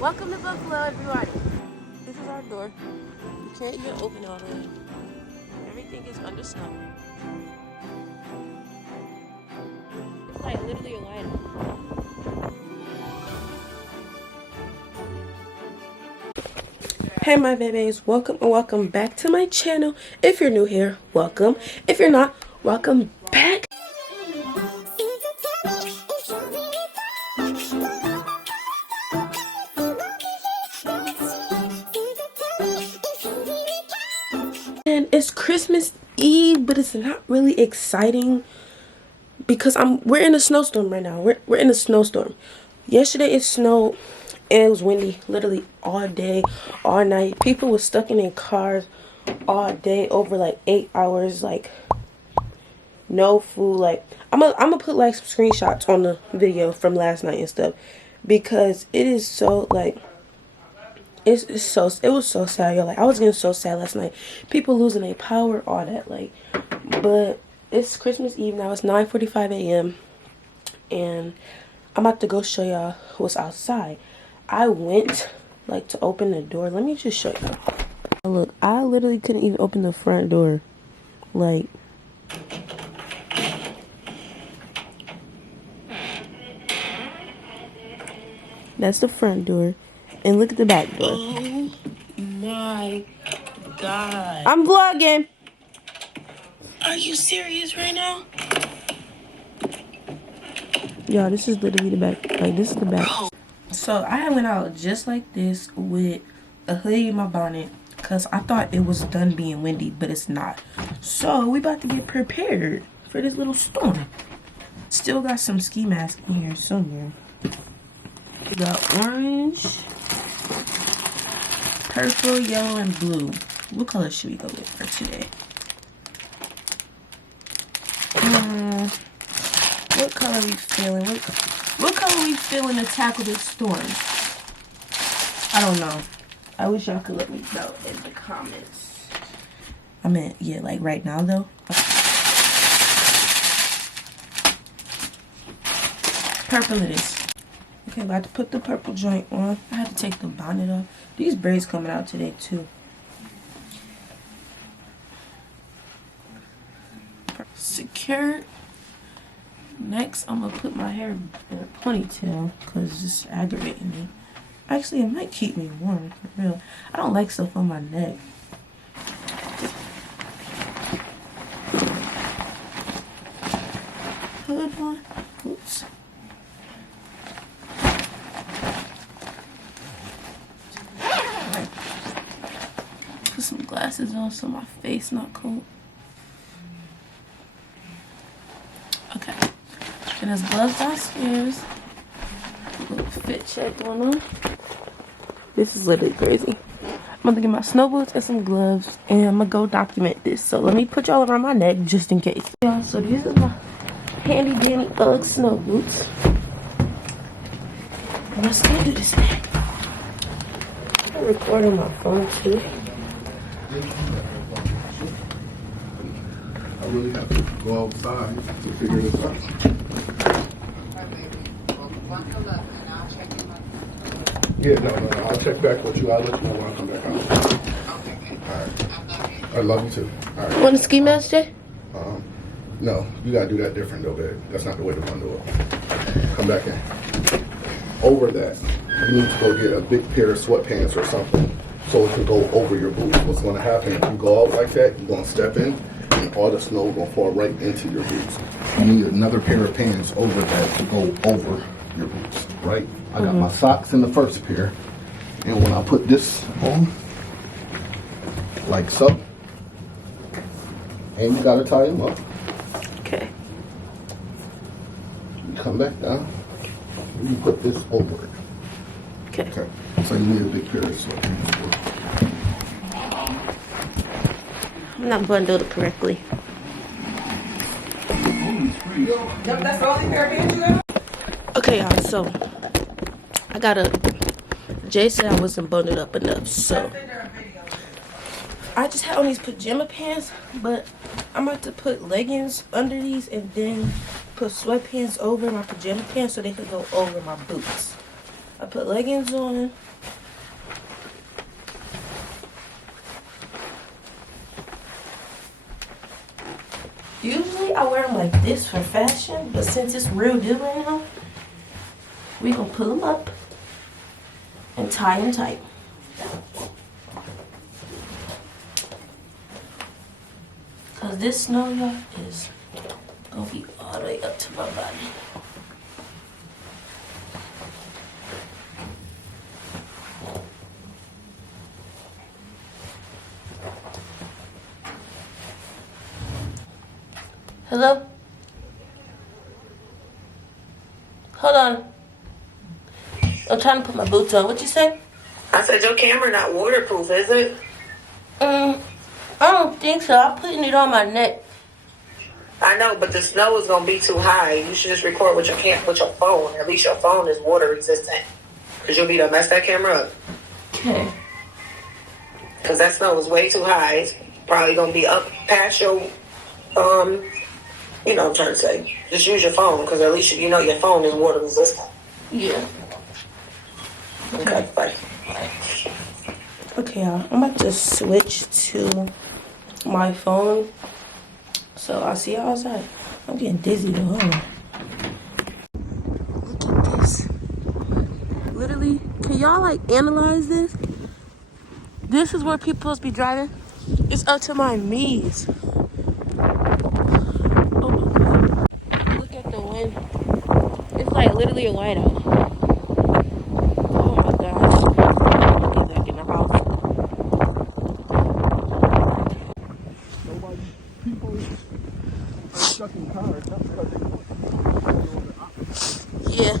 Welcome to Buffalo, everybody. This is our door. You can't even open all the way. Everything is under snow. It's like literally a light. Hey my babies, welcome and welcome back to my channel. If you're new here, welcome. If you're not, welcome back. And it's Christmas Eve, but it's not really exciting because we're in a snowstorm right now. We're in a snowstorm. Yesterday it snowed and it was windy literally all day, all night. People were stuck in their cars all day over like 8 hours, like no food. Like I'm gonna put like some screenshots on the video from last night and stuff because it is so like it was so sad, yo. Like I was getting so sad last night. People losing their power, all that, like. But it's Christmas Eve now. It's 9:45 a.m. and I'm about to go show y'all what's outside. I went like to open the door. Let me just show y'all. Look, I literally couldn't even open the front door. Like, that's the front door. And look at the back door. Oh my God. I'm vlogging. Are you serious right now? Y'all, this is literally the back. Like, this is the back. So, I went out just like this with a hoodie in my bonnet because I thought it was done being windy, but it's not. So, we about to get prepared for this little storm. Still got some ski masks in here somewhere. We got orange, purple, yellow, and blue. What color should we go with for today? What color we feeling? What color we feeling to tackle this storm? I don't know. I wish y'all could let me know in the comments. I mean, yeah, like right now though. Okay. Purple it is. Okay, about to put the purple joint on. I had to take the bonnet off. These braids coming out today too. Secure. Next, I'm gonna put my hair in a ponytail because it's aggravating me. Actually, it might keep me warm, for real. I don't like stuff on my neck. Hood on. Oops. Put some glasses on so my face not cold. Okay. And there's gloves downstairs. A little fit check going on. This is literally crazy. I'm gonna get my snow boots and some gloves, and I'm gonna go document this. So let me put y'all around my neck just in case. Yeah, so these are my handy dandy UGG snow boots. And let's go do this thing. I'm recording my phone too. I really have to go outside to figure this out. Yeah, no, I'll check back with you. I'll let you know when I come back out. Alright. I love you too. Alright. Want a ski mask, Jay? No, you gotta do that different though, babe. That's not the way to bundle up. Come back in. Over that, you need to go get a big pair of sweatpants or something so it can go over your boots. What's gonna happen if you go out like that, you're gonna step in and all the snow will fall right into your boots. You need another pair of pants over that to go over your boots, right? I got my socks in the first pair, and when I put this on, like so, and you gotta tie them up. Okay. You come back down, and you put this over it. Okay. Okay, so you need a big pair of sweatpants. I'm not bundled correctly. That's the only pair of pants you have? Okay, y'all, so Jay said I wasn't bundled up enough, so I just had on these pajama pants, but I'm about to put leggings under these and then put sweatpants over my pajama pants so they could go over my boots. I put leggings on. Usually I wear them like this for fashion, but since it's real deal right now, we gonna pull them up and tie them tight. Cause this snow, y'all, is gonna be all the way up to my body. Hello? Hold on. I'm trying to put my boots on. What you say? I said your camera not waterproof, is it? I don't think so. I'm putting it on my neck. I know, but the snow is gonna be too high. You should just record with your phone. At least your phone is water resistant. Cause you'll be to mess that camera up. Okay. Cause that snow is way too high. It's probably gonna be up past your you know what I'm trying to say. Just use your phone, cause at least you know your phone is water resistant. Yeah. Okay, bye. Okay, y'all. I'm about to switch to my phone. So I'll see y'all outside. I'm getting dizzy though. Hold on. Look at this. Literally, can y'all like analyze this? This is where people supposed to be driving. It's up to my knees. Oh my god. Look at the wind. It's like literally a whiteout. Oh my gosh. Get back in the house. People are stuck in cars, not because they want to. Yeah.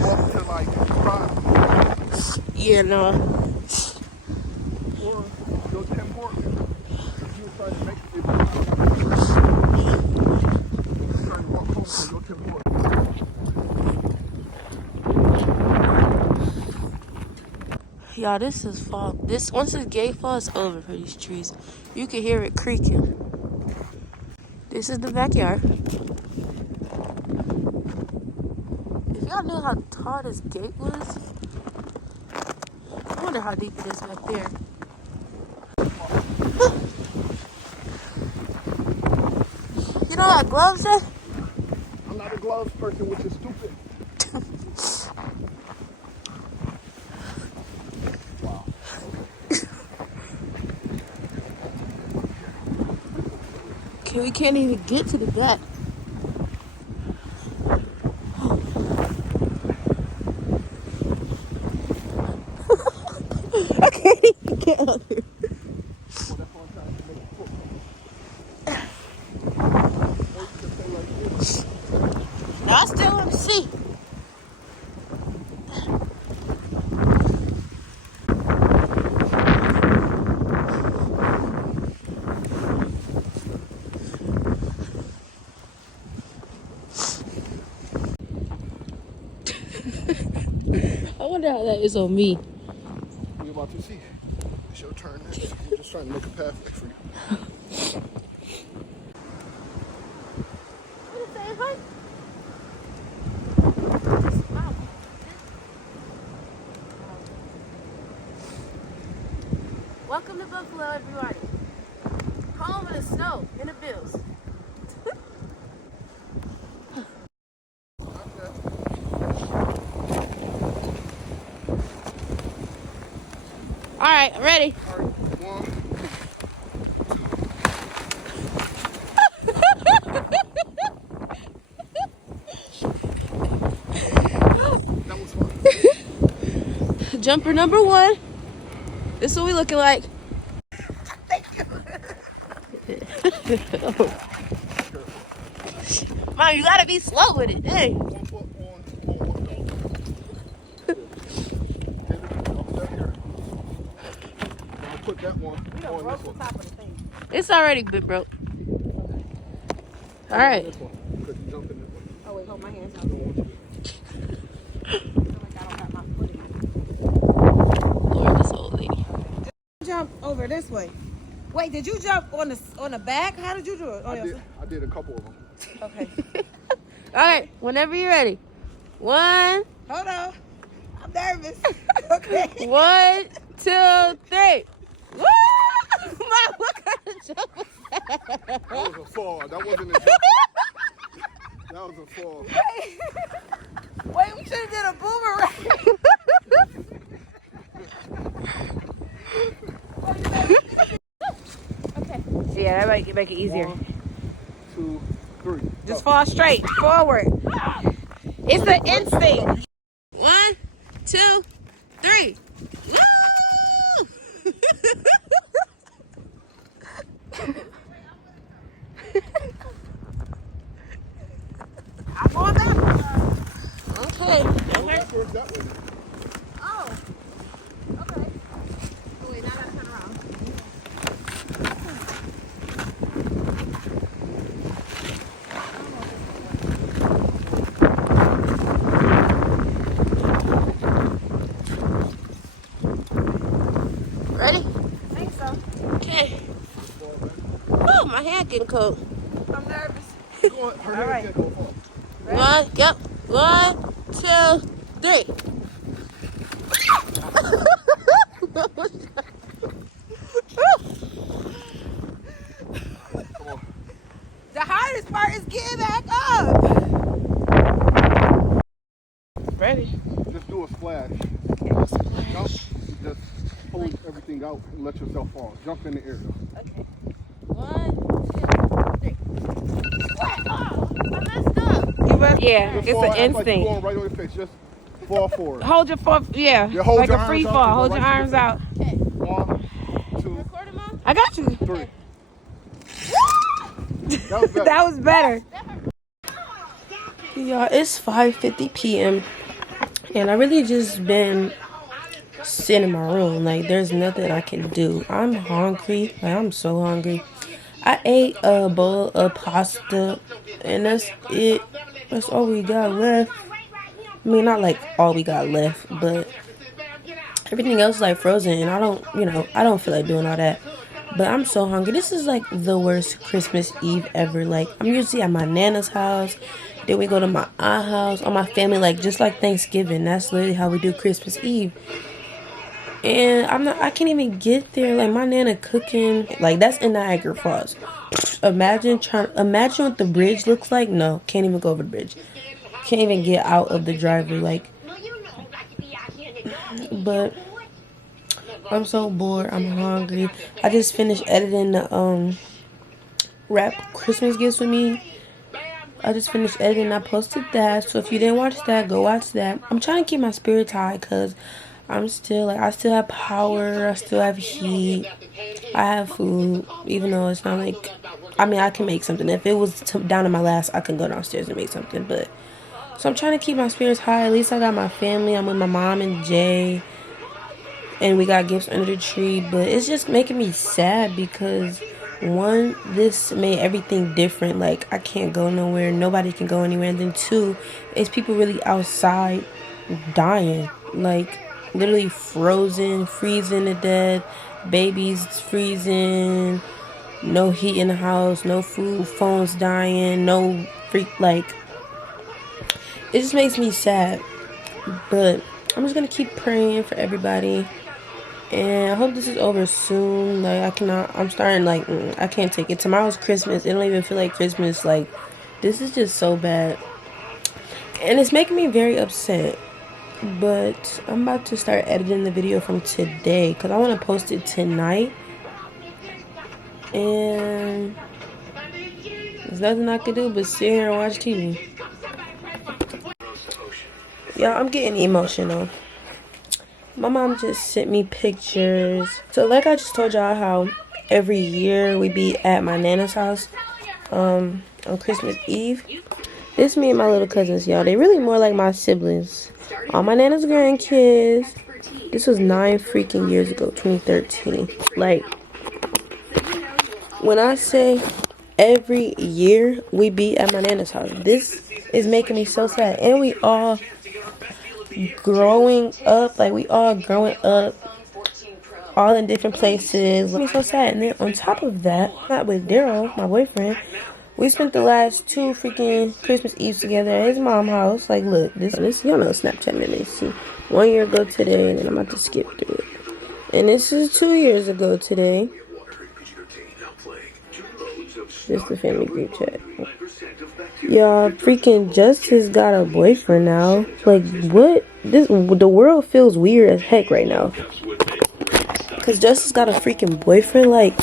Walk to like drive Yeah, no. or go to Tim Hortons. You were trying to make it. Trying to walk home and go to Tim Hortons. Y'all, this is fall. This once the gate falls over for these trees, you can hear it creaking. This is the backyard. If y'all knew how tall this gate was, I wonder how deep it is back there. You know what gloves say? I'm not a gloves person, which is stupid. Wow. Okay, we can't even get to the back. I can't even get out here. I still want to see. I wonder how that is on me. We're about to see. It's your turn next. I'm just trying to make a pathway for you. Welcome to Buffalo, everybody. Home of the snow and the bills. All right, I'm ready. All right, 1, 2. That was fun. Jumper number 1. This is what we looking like. Thank you. Mom, you gotta be slow with it. Dang. 1 foot on one toe. Here. I'm gonna put that one on this one. It's already been broke. All right. This one, because you jumped in this one. Oh wait, hold my hands I out. don't want you I feel like I don't have my foot in. Lord, this old lady. Jump over this way. Wait, did you jump on the back? How did you do it? I did a couple of them. Okay. All right, whenever you're ready. 1. Hold on. I'm nervous. Okay. 1, 2, 3. Woo! Mom, what kind of jump was that? That was a fall. That wasn't a jump. That was a fall. Wait, we should have did a boomerang. Okay. Yeah, that make it easier. 1, 2, 3. Just fall straight forward. It's an instinct. 1, 2, 3. Woo! I'm going backwards. Okay. Backwards that way. Oh. Okay. Oh, wait, now I gotta turn around. Ready? I think so. Okay. Oh, my hand getting cold. I'm nervous. Go on, her All right. hands can't go fall. 1, yep. 1, 2, 3. The hardest part is getting back up. Ready? Just do a splash. Jump. Just hold everything out and let yourself fall. Jump in the air. Okay. 1, 2, 3. What? Oh, I messed up. Yeah, it's Fall, an act like you're instinct. going right on your face. Just fall forward. Hold your foot, yeah, Yeah, hold like your a free arms fall. out, Hold go your right to arms your out. 1, 2, I got you. 3. That was better. That was better. Y'all, it's 5:50 p.m. and I really just been sitting in my room. Like, there's nothing I can do. I'm hungry. Like, I'm so hungry. I ate a bowl of pasta, and that's it. That's all we got left. I mean, not like all we got left, but everything else is like frozen, and I don't feel like doing all that. But I'm so hungry. This is like the worst Christmas Eve ever. Like, I'm usually at my Nana's house. Then we go to my aunt's house. All my family, like, just like Thanksgiving. That's literally how we do Christmas Eve. And I can't even get there. Like, my Nana cooking. Like, that's in Niagara Falls. Imagine what the bridge looks like. No, can't even go over the bridge. Can't even get out of the driveway. Like, but I'm so bored. I'm hungry. I just finished editing the wrap Christmas gifts with me. I just finished editing. I posted that. So if you didn't watch that, go watch that. I'm trying to keep my spirits high because I'm still like, I still have power. I still have heat. I have food, even though it's not like, I mean, I can make something. If it was down to my last, I can go downstairs and make something. But so I'm trying to keep my spirits high. At least I got my family. I'm with my mom and Jay. And we got gifts under the tree. But it's just making me sad because, one, this made everything different. Like, I can't go nowhere. Nobody can go anywhere. And then two, it's people really outside dying. Like, literally frozen, freezing to death. Babies freezing. No heat in the house. No food. Phones dying. No freak. Like, it just makes me sad. But I'm just gonna keep praying for everybody. And I hope this is over soon. Like, I'm starting, like, I can't take it. Tomorrow's Christmas. It don't even feel like Christmas. Like, this is just so bad. And it's making me very upset. But I'm about to start editing the video from today, because I want to post it tonight. And there's nothing I can do but sit here and watch TV. Y'all, I'm getting emotional. My mom just sent me pictures. So like I just told y'all how every year we be at my Nana's house on Christmas Eve. This is me and my little cousins, y'all. They really more like my siblings. All my Nana's grandkids. This was 9 freaking years ago, 2013. Like, when I say every year we be at my Nana's house, this is making me so sad. And we all growing up, all in different places. I'm so sad. And then on top of that, not with Daryl, my boyfriend, We spent the last 2 freaking Christmas Eves together at his mom's house. Like, look, this y'all know Snapchat memories. See, 1 year ago today, and then I'm about to skip through it. And this is 2 years ago today. This is the family group chat. Y'all, freaking Justice got a boyfriend now. Like, what? The world feels weird as heck right now. Cause Justice got a freaking boyfriend. Like,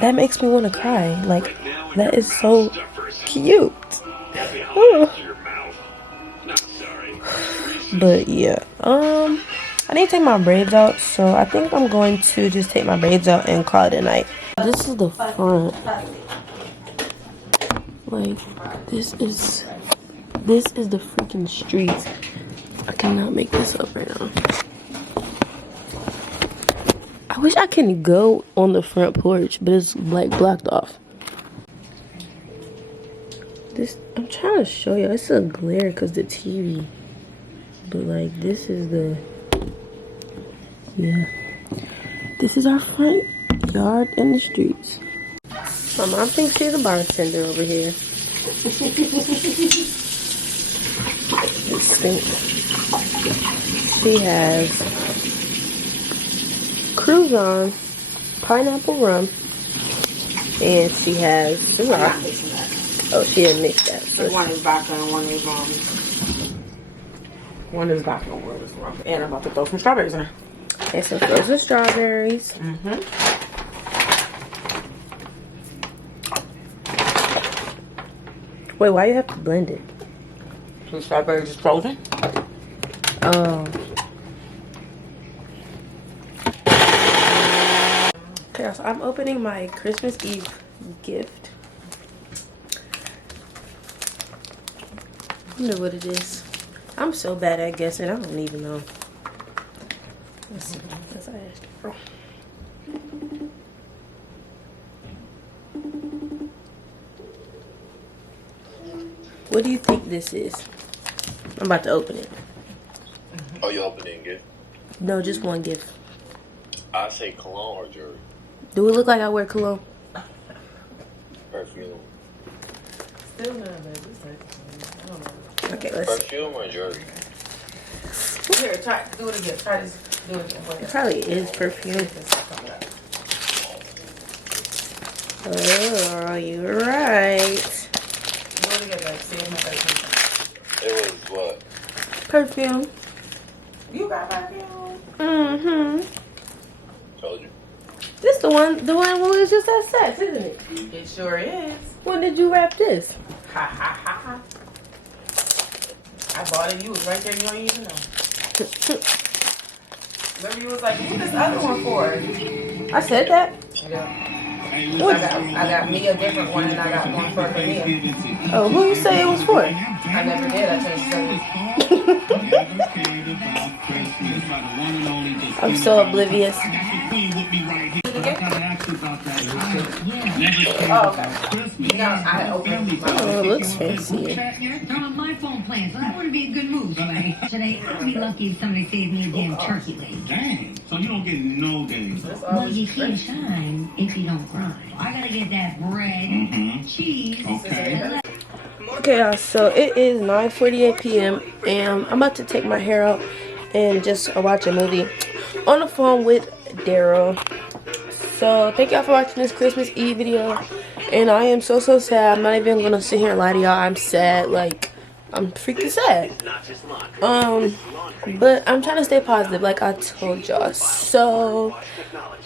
that makes me want to cry. Like, that is so cute. Oh. But yeah, I need to take my braids out, so I think I'm going to just take my braids out and call it a night. This is the front. Like, this is the freaking streets. I cannot make this up right now. I wish I can go on the front porch, but it's like blocked off. This, I'm trying to show you. It's a glare because the TV. But like, this is the, yeah. This is our front yard and the streets. My mom thinks she's a bartender over here. This sink. She has Cruzon, pineapple rum, and she has Shiraz. Oh, she didn't mix that. So One is vodka and one is one is vodka and one is rum. And I'm about to throw some strawberries in there. and some frozen strawberries. Wait, why you have to blend it? Some strawberries is frozen. Oh. Okay, so I'm opening my Christmas Eve gift. I wonder what it is. I'm so bad at guessing, I don't even know. Let's see, let's ask her. What do you think this is? I'm about to open it. Oh, you opening it? No, just one gift. I say cologne or jewelry. Do it look like I wear cologne? Perfume. Still not bad. This I don't know. Okay, let's see. Perfume or jewelry? Here, try do it again. Try this. Do it again. It probably is perfume. Oh, you're right. Do it again, like save my perfume. It was what? Perfume. You got perfume? Mm-hmm. Told you. This the one we was just at Saks, isn't it? It sure is. When did you wrap this? Ha ha ha ha. I bought it. You was right there. You don't even know. Remember, you was like, "What's this other one for?" I said that. Yeah. I got me a different one, and I got one for Mia. Oh, who you say it was for? I never did. I changed it. I'm so oblivious. Oh, okay. No, I opened my Oh, it looks fancy. Turn on my phone plan, so I want to be in good mood today. Today, I'll be lucky if somebody saves me a damn turkey leg. Dang, so you don't get no days. Well, you can't shine if you don't grind. I gotta get that bread, cheese, Okay. Okay, y'all, so it is 9:48 p.m. and I'm about to take my hair out and just watch a movie on the phone with Daryl. So thank y'all for watching this Christmas Eve video, and I am so sad. I'm not even gonna sit here and lie to y'all. I'm sad. Like, I'm freaking sad. But I'm trying to stay positive, like I told y'all. So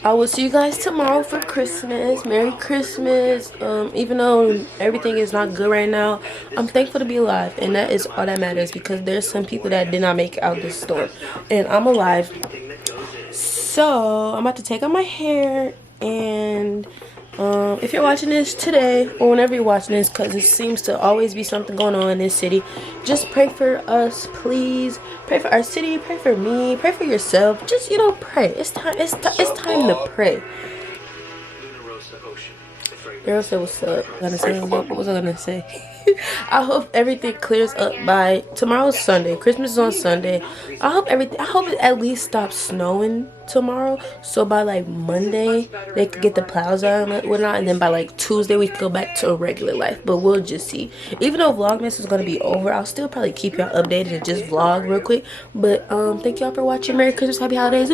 I will see you guys tomorrow for Christmas. Merry Christmas. Even though everything is not good right now, I'm thankful to be alive, and that is all that matters, because there's some people that did not make it out this storm, and I'm alive. So I'm about to take out my hair, and if you're watching this today or whenever you're watching this, because it seems to always be something going on in this city, just pray for us, please. Pray for our city, pray for me, pray for yourself. Just, you know, pray. It's time to pray. Daryl said what's up. What was I gonna say? I hope everything clears up by tomorrow's Sunday. Christmas is on Sunday. I hope it at least stops snowing tomorrow, so by like Monday they could get the plows out and whatnot, and then by like Tuesday we could go back to a regular life. But we'll just see. Even though Vlogmas is gonna be over, I'll still probably keep y'all updated and just vlog real quick. But thank y'all for watching. Merry Christmas, happy holidays.